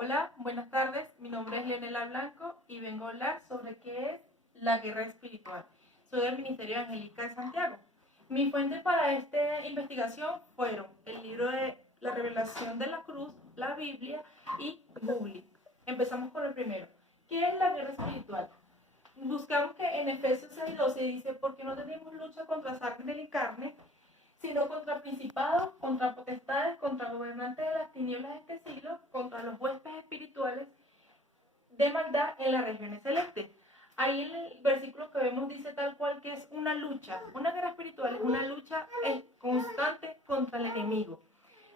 Hola, buenas tardes. Mi nombre es Leonela Blanco y vengo a hablar sobre qué es la guerra espiritual. Soy del Ministerio Angélica de Santiago. Mi fuente para esta investigación fueron el libro de La Revelación de la Cruz, la Biblia y Google. Empezamos con el primero. ¿Qué es la guerra espiritual? Buscamos que en Efesios 6:12 dice, porque no tenemos lucha contra sangre y carne, sino contra principados, contra potestades, contra gobernantes de las tinieblas de este siglo, contra los huestes espirituales de maldad en las regiones celestes. Ahí en el versículo que vemos dice tal cual que es una lucha. Una guerra espiritual es una lucha constante contra el enemigo.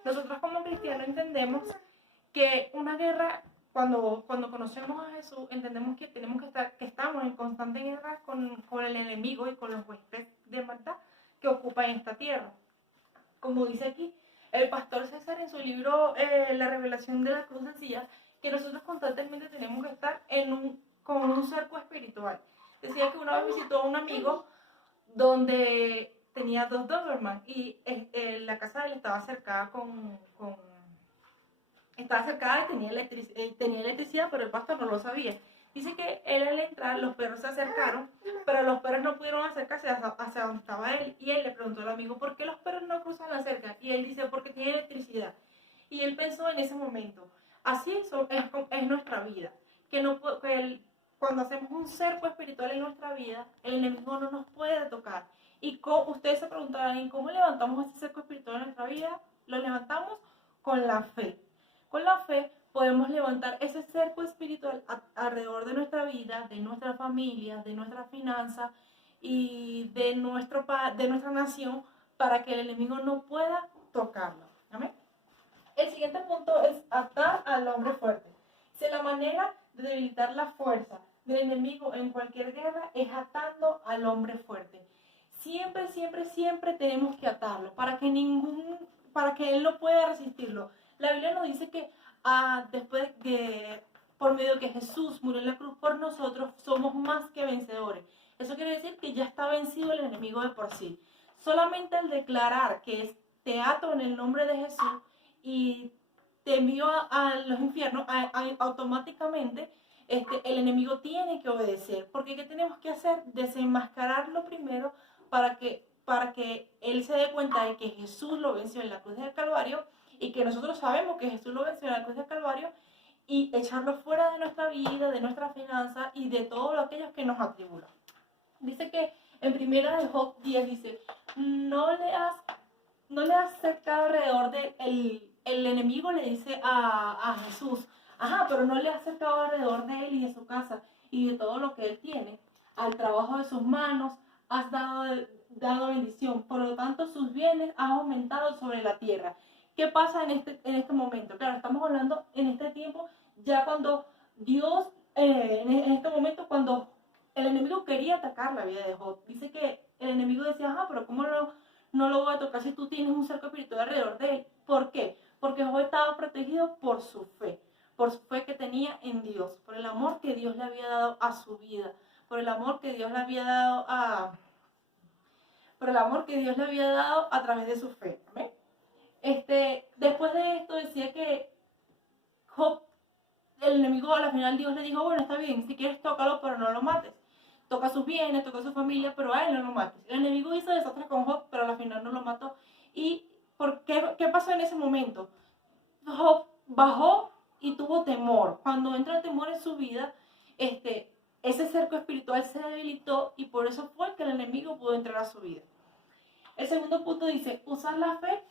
Nosotros como cristianos entendemos que una guerra, cuando conocemos a Jesús, entendemos que tenemos que estamos en constante guerra con el enemigo y con los huestes de maldad que ocupa en esta tierra. Como dice aquí, el pastor César en su libro La Revelación de la Cruz decía que nosotros constantemente tenemos que estar con un cerco espiritual. Decía que una vez visitó a un amigo donde tenía 2 Doberman y la casa de él estaba cercada estaba cercada y tenía electricidad, pero el pastor no lo sabía. Dice que él al entrar, los perros se acercaron, pero los perros no pudieron acercarse hacia donde estaba él. Y él le preguntó al amigo, ¿por qué los perros no cruzan la cerca? Y él dice, porque tiene electricidad. Y él pensó en ese momento, así es nuestra vida, cuando hacemos un cerco espiritual en nuestra vida, el enemigo no nos puede tocar. Y ustedes se preguntarán, ¿cómo levantamos ese cerco espiritual en nuestra vida? Lo levantamos con la fe. Con la fe podemos levantar ese cerco espiritual alrededor de nuestra vida, de nuestra familia, de nuestra finanza y de nuestra nación para que el enemigo no pueda tocarlo. ¿Amén? El siguiente punto es atar al hombre fuerte. Si la manera de debilitar la fuerza del enemigo en cualquier guerra es atando al hombre fuerte. Siempre, siempre, siempre tenemos que atarlo para que él no pueda resistirlo. La Biblia nos dice que después de por medio de que Jesús murió en la cruz por nosotros, somos más que vencedores. Eso quiere decir que ya está vencido el enemigo de por sí. Solamente al declarar que te ato en el nombre de Jesús y te envío a los infiernos, automáticamente el enemigo tiene que obedecer. Porque ¿qué tenemos que hacer? Desenmascararlo primero para que él se dé cuenta de que Jesús lo venció en la cruz del Calvario y que nosotros sabemos que Jesús lo venció en la cruz del Calvario y echarlo fuera de nuestra vida, de nuestra finanza y de todo aquello que nos atribulan. Dice que en primera de Job 10 dice, no le has cercado alrededor de el enemigo le dice a Jesús, pero no le has cercado alrededor de él y de su casa y de todo lo que él tiene, al trabajo de sus manos has dado bendición, por lo tanto sus bienes han aumentado sobre la tierra. ¿Qué pasa en este momento? Claro, estamos hablando en este tiempo, ya cuando Dios, en este momento, cuando el enemigo quería atacar la vida de Job, dice que el enemigo decía, pero ¿cómo no lo voy a tocar si tú tienes un cerco espiritual alrededor de él? ¿Por qué? Porque Job estaba protegido por su fe que tenía en Dios, por el amor que Dios le había dado a su vida, por el amor que Dios le había dado a través de su fe. ¿Amén? Después de esto decía que Job, el enemigo, a la final Dios le dijo, bueno, está bien, si quieres tócalo, pero no lo mates. Toca sus bienes, toca su familia, pero a él no lo mates. El enemigo hizo desastres con Job, pero a la final no lo mató. ¿Y qué pasó en ese momento? Job bajó y tuvo temor. Cuando entra el temor en su vida, ese cerco espiritual se debilitó y por eso fue que el enemigo pudo entrar a su vida. El segundo punto dice, usar la fe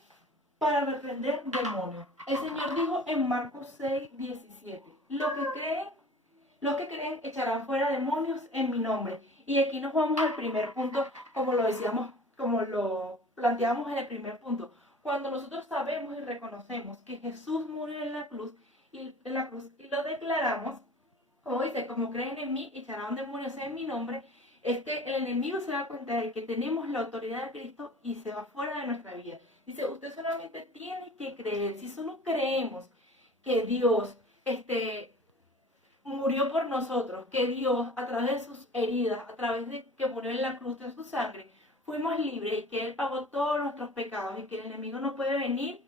para reprender demonios. El Señor dijo en Marcos 6:17, los que creen echarán fuera demonios en mi nombre. Y aquí nos vamos al primer punto, como lo planteamos en el primer punto. Cuando nosotros sabemos y reconocemos que Jesús murió en la cruz y lo declaramos, como dice, como creen en mí, echarán demonios en mi nombre, el enemigo se da cuenta de que tenemos la autoridad de Cristo y se va fuera de nuestra vida. Dice, usted solamente tiene que creer. Si solo creemos que Dios murió por nosotros, que Dios a través de sus heridas, a través de que murió en la cruz de su sangre, fuimos libres y que Él pagó todos nuestros pecados y que el enemigo no puede venir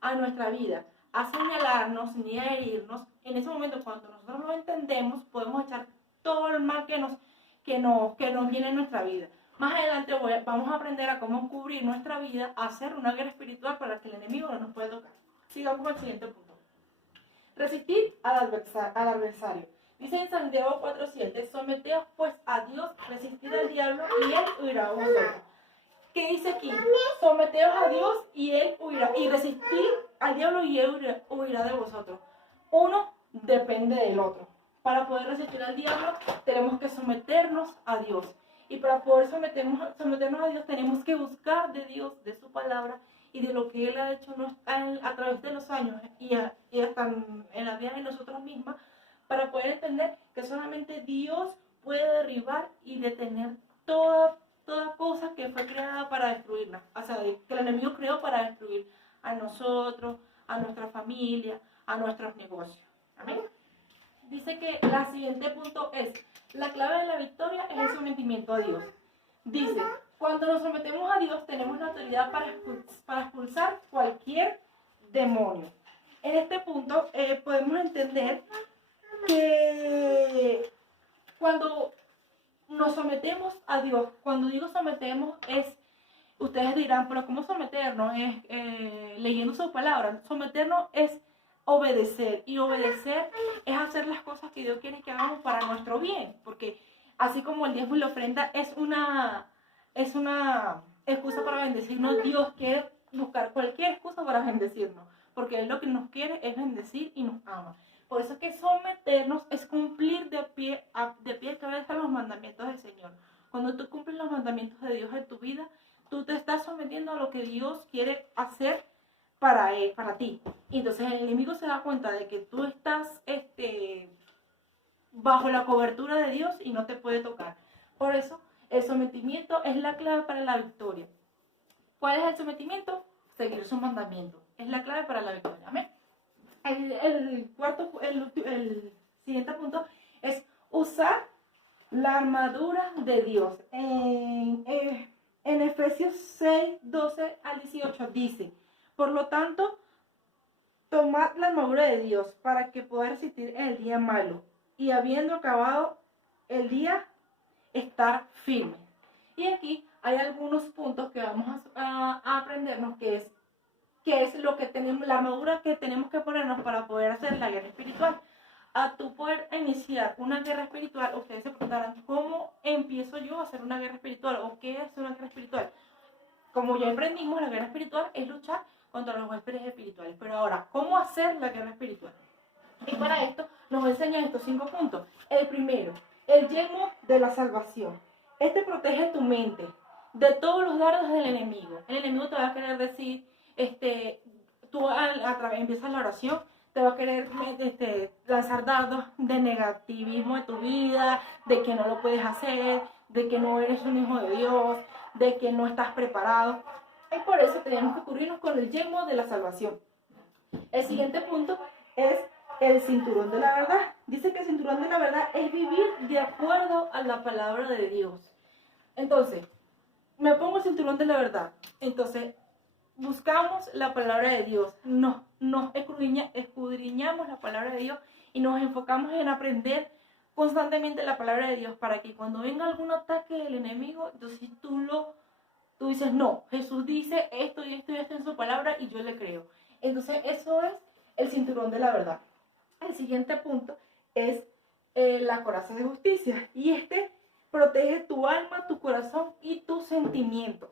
a nuestra vida a señalarnos ni a herirnos, en ese momento cuando nosotros lo entendemos, podemos echar todo el mal que nos viene en nuestra vida. Más adelante vamos a aprender a cómo cubrir nuestra vida, a hacer una guerra espiritual para que el enemigo no nos pueda tocar. Sigamos con el siguiente punto. Resistir al adversario. Dice en Santiago 4:7, someteos pues a Dios, resistid al diablo y él huirá a vosotros. ¿Qué dice aquí? Someteos a Dios y él huirá. Y resistir al diablo y él huirá de vosotros. Uno depende del otro. Para poder resistir al diablo tenemos que someternos a Dios. Y para poder someternos a Dios tenemos que buscar de Dios, de su palabra y de lo que Él ha hecho a través de los años y hasta en la vida de nosotros mismas, para poder entender que solamente Dios puede derribar y detener toda cosa que fue creada para destruirla. O sea, que el enemigo creó para destruir a nosotros, a nuestra familia, a nuestros negocios. Amén. Dice que el siguiente punto es, la clave de la victoria es el sometimiento a Dios. Dice, cuando nos sometemos a Dios tenemos la autoridad para expulsar cualquier demonio. En este punto podemos entender que cuando nos sometemos a Dios, cuando digo sometemos ustedes dirán, pero ¿cómo someternos? Es leyendo su palabra. Someternos es obedecer, y obedecer es hacer las cosas que Dios quiere que hagamos para nuestro bien, porque así como el diezmo y la ofrenda es una excusa para bendecirnos, Dios quiere buscar cualquier excusa para bendecirnos, porque Él lo que nos quiere es bendecir y nos ama. Por eso es que someternos es cumplir de pie a cabeza los mandamientos del Señor. Cuando tú cumples los mandamientos de Dios en tu vida, tú te estás sometiendo a lo que Dios quiere hacer para ti. Y entonces el enemigo se da cuenta de que tú estás bajo la cobertura de Dios y no te puede tocar. Por eso el sometimiento es la clave para la victoria. ¿Cuál es el sometimiento? Seguir sus mandamientos. Es la clave para la victoria. Amén. El siguiente punto es usar la armadura de Dios. En Efesios 6:12-18 dice, por lo tanto, tomad la armadura de Dios para que podáis resistir en el día malo y habiendo acabado el día, estar firme. Y aquí hay algunos puntos que vamos a aprendernos, que es lo que tenemos, la armadura que tenemos que ponernos para poder hacer la guerra espiritual. A tú poder iniciar una guerra espiritual, ustedes se preguntarán, ¿cómo empiezo yo a hacer una guerra espiritual? ¿O qué es una guerra espiritual? Como ya aprendimos, la guerra espiritual es luchar contra los huéspedes espirituales. Pero ahora, ¿cómo hacer la guerra espiritual? Y para esto nos enseñan estos 5 puntos. El primero, el yelmo de la salvación. Este protege tu mente de todos los dardos del enemigo. El enemigo te va a querer decir, tú empiezas la oración, te va a querer lanzar dardos de negativismo de tu vida, de que no lo puedes hacer, de que no eres un hijo de Dios, de que no estás preparado. Y por eso tenemos que cubrirnos con el yelmo de la salvación. El siguiente punto es el cinturón de la verdad. Dice que el cinturón de la verdad es vivir de acuerdo a la palabra de Dios. Entonces, me pongo el cinturón de la verdad. Entonces, buscamos la palabra de Dios. Nos escudriñamos la palabra de Dios y nos enfocamos en aprender constantemente la palabra de Dios para que cuando venga algún ataque del enemigo, entonces tú dices, no, Jesús dice esto y esto y esto en su palabra y yo le creo. Entonces, eso es el cinturón de la verdad. El siguiente punto es la coraza de justicia. Y protege tu alma, tu corazón y tus sentimientos.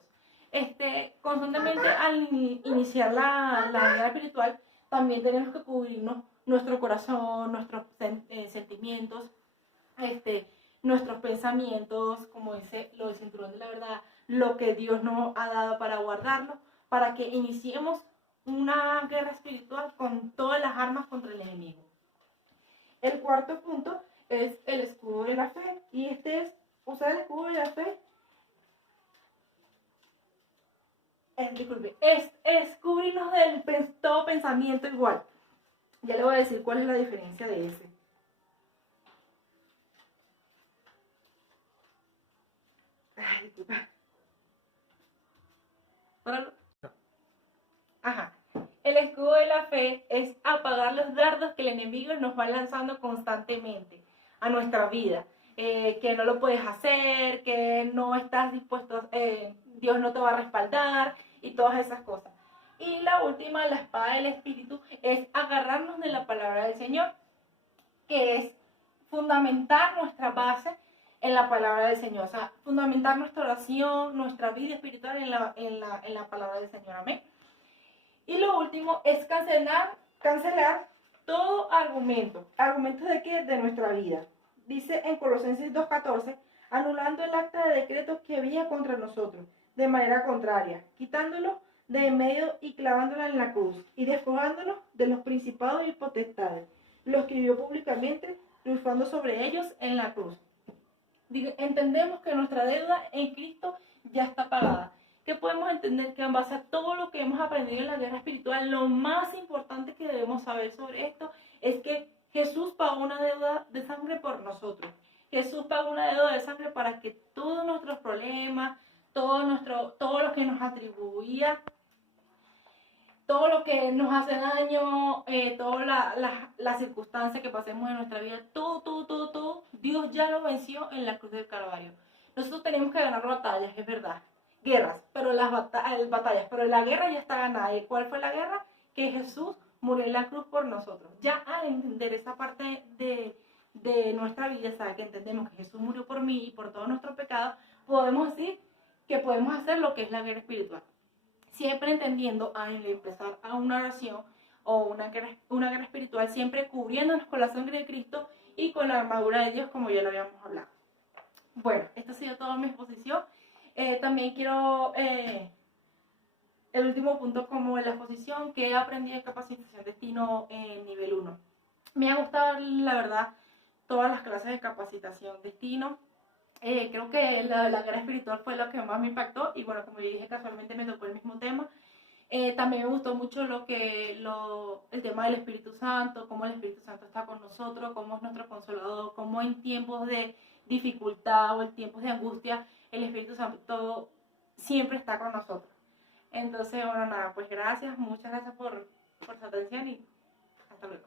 Constantemente al iniciar la guerra espiritual, también tenemos que cubrirnos nuestro corazón, nuestros sentimientos, nuestros pensamientos, como dice lo del cinturón de la verdad, lo que Dios nos ha dado para guardarlo, para que iniciemos una guerra espiritual con todas las armas contra el enemigo. El cuarto punto es el escudo de la fe, y es usar el escudo de la fe. Es cubrirnos del todo pensamiento igual. Ya le voy a decir cuál es la diferencia de ese. Ay, disculpa. Ajá. El escudo de la fe es apagar los dardos que el enemigo nos va lanzando constantemente a nuestra vida. Que no lo puedes hacer, que no estás dispuesto, Dios no te va a respaldar y todas esas cosas. Y la última, la espada del Espíritu, es agarrarnos de la palabra del Señor, que es fundamentar nuestra base en la palabra del Señor, o sea, fundamentar nuestra oración, nuestra vida espiritual en la palabra del Señor, amén. Y lo último es cancelar todo argumento. ¿Argumentos de qué? De nuestra vida. Dice en Colosenses 2:14, anulando el acta de decretos que había contra nosotros, de manera contraria, quitándolo de en medio y clavándola en la cruz, y despojándonos de los principados y potestades, los que vivió públicamente, triunfando sobre ellos en la cruz. Entendemos que nuestra deuda en Cristo ya está pagada. Que podemos entender que en base a todo lo que hemos aprendido en la guerra espiritual, lo más importante que debemos saber sobre esto es que Jesús pagó una deuda de sangre por nosotros. Jesús pagó una deuda de sangre para que todos nuestros problemas, todo lo que nos atribuía, todo lo que nos hace daño, todas las circunstancias que pasemos en nuestra vida, todo, Dios ya lo venció en la cruz del Calvario. Nosotros tenemos que ganar batallas, es verdad, guerras, pero batallas, pero la guerra ya está ganada. ¿Y cuál fue la guerra? Que Jesús murió en la cruz por nosotros. Ya al entender esa parte de nuestra vida, sabe que entendemos que Jesús murió por mí y por todos nuestros pecados, podemos decir que podemos hacer lo que es la guerra espiritual. Siempre entendiendo al empezar a una oración o una guerra espiritual, siempre cubriéndonos con la sangre de Cristo y con la armadura de Dios, como ya lo habíamos hablado. Bueno, esto ha sido toda mi exposición. También quiero el último punto como la exposición que he aprendido en capacitación destino en nivel 1. Me ha gustado, la verdad, todas las clases de capacitación destino. Creo que la guerra espiritual fue lo que más me impactó y bueno, como dije, casualmente me tocó el mismo tema. También me gustó mucho el tema del Espíritu Santo, cómo el Espíritu Santo está con nosotros, cómo es nuestro consolador, cómo en tiempos de dificultad o en tiempos de angustia, el Espíritu Santo siempre está con nosotros. Entonces, bueno, nada, pues gracias, muchas gracias por su atención y hasta luego.